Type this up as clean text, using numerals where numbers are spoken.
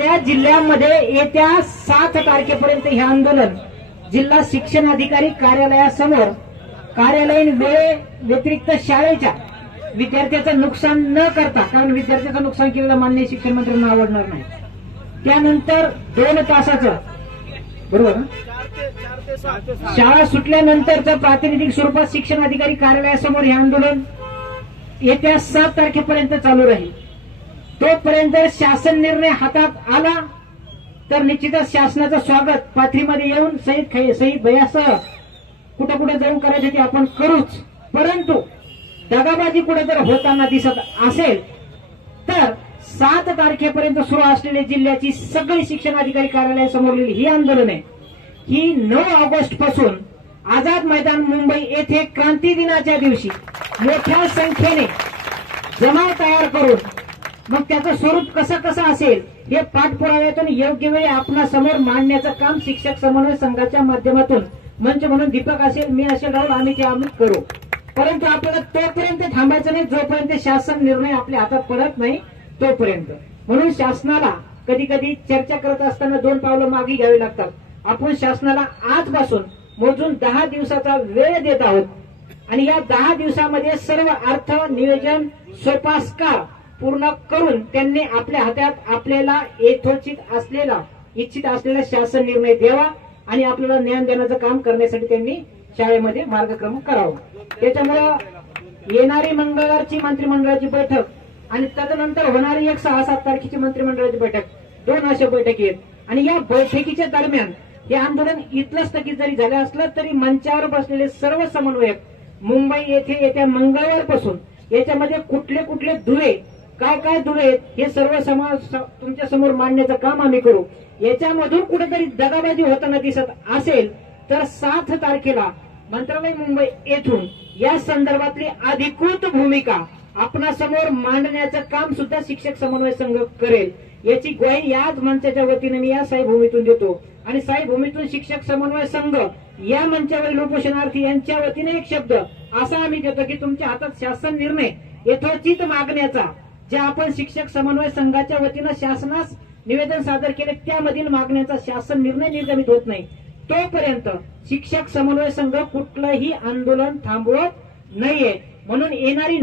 त्या जिल्ह्यामध्ये येत्या 7 तारखेपर्यंत हे आंदोलन जिल्हा शिक्षण अधिकारी कार्यालयासमोर कार्यालयीन वेळे व्यतिरिक्त शाळेच्या विद्यार्थ्याचं नुकसान न करता, कारण विद्यार्थ्याचं नुकसान केलेलं माननीय शिक्षण मंत्र्यांना आवडणार नाही, त्यानंतर 2 तासाचं बरोबर ना? शाळा सुटल्यानंतरचं प्रातिनिधिक स्वरूपात शिक्षण अधिकारी कार्यालयासमोर हे आंदोलन येत्या 7 तारखेपर्यंत चालू राहील. तोपर्यंत शासन निर्णय हातात आला तर निश्चितच शासनाचं स्वागत पाथरीमध्ये येऊन शहीद भैयासह कुठे कुठे जाऊन करायसाठी आपण करूच. परंतु दगाबाजी कुठे जर होताना दिसत असेल तर 7 तारखेपर्यंत सुरू असलेली जिल्ह्याची सगळी शिक्षण अधिकारी कार्यालयासमोरली ही आंदोलने ही 9 ऑगस्ट पासून आझाद मैदान मुंबई येथे क्रांती दिनाच्या दिवशी मोठ्या संख्येने जमाव तयार करून मग त्याचं स्वरूप कसं असेल हे पाठपुराव्यातून योग्य वेळी आपणासमोर मांडण्याचं काम शिक्षक समन्वय संघाच्या माध्यमातून मंच म्हणून दीपक असेल, मी असेल, राहुल आम्ही करू. परंतु आपल्याला तोपर्यंत थांबायचं नाही जोपर्यंत शासन निर्णय आपल्या हातात पडत नाही तोपर्यंत. म्हणून शासनाला कधी कधी चर्चा करत असताना 2 पावलं मागे घ्यावी लागतात. आपण शासनाला आजपासून मोजून 10 दिवसाचा वेळ देत आहोत आणि या 10 दिवसामध्ये सर्व अर्थ नियोजन सोपास्कार पूर्ण करून त्यांनी आपल्या हातात आपल्याला यथोचित असलेला इच्छित असलेला शासन निर्णय द्यावा आणि आपल्याला ज्ञान देण्याचं काम करण्यासाठी त्यांनी शाळेमध्ये मार्गक्रमण करावा. त्याच्यामुळे येणारी मंगळवारची मंत्रिमंडळाची बैठक आणि तदनंतर होणारी 6-7 तारखेची मंत्रिमंडळाची बैठक 2 अशा बैठकी आहेत. आणि या बैठकीच्या दरम्यान हे आंदोलन इथलं स्थगित जरी झालं असलं तरी मंचावर बसलेले सर्व समन्वयक मुंबई येथे येत्या मंगळवारपासून याच्यामध्ये कुठले कुठले दुवे काय दुवे आहेत हे सर्व तुमच्या समोर मांडण्याचं काम आम्ही करू. याच्यामधून कुठेतरी दगाबाजी होताना दिसत असेल तर 7 तारखेला मंत्रालय मुंबई येथून या संदर्भातली अधिकृत भूमिका आपणासमोर मांडण्याचं काम सुद्धा शिक्षक समन्वय संघ करेल. याची ग्वाही याच मंचाच्या वतीने मी या साई भूमीतून देतो आणि साई भूमीतून शिक्षक समन्वय संघ या मंचावरील उपोषणार्थी यांच्या वतीने एक शब्द असा आम्ही देतो की तुमच्या हातात शासन निर्णय यथोचित मागण्याचा ज्या आपण शिक्षक समन्वय संघाच्या वतीनं शासनास निवेदन सादर केले त्यामधील मागण्यांचा शासन निर्णय निर्गमित होत नाही तोपर्यंत शिक्षक समन्वय संघ कुठलंही आंदोलन थांबवत नाहीये. म्हणून येणारी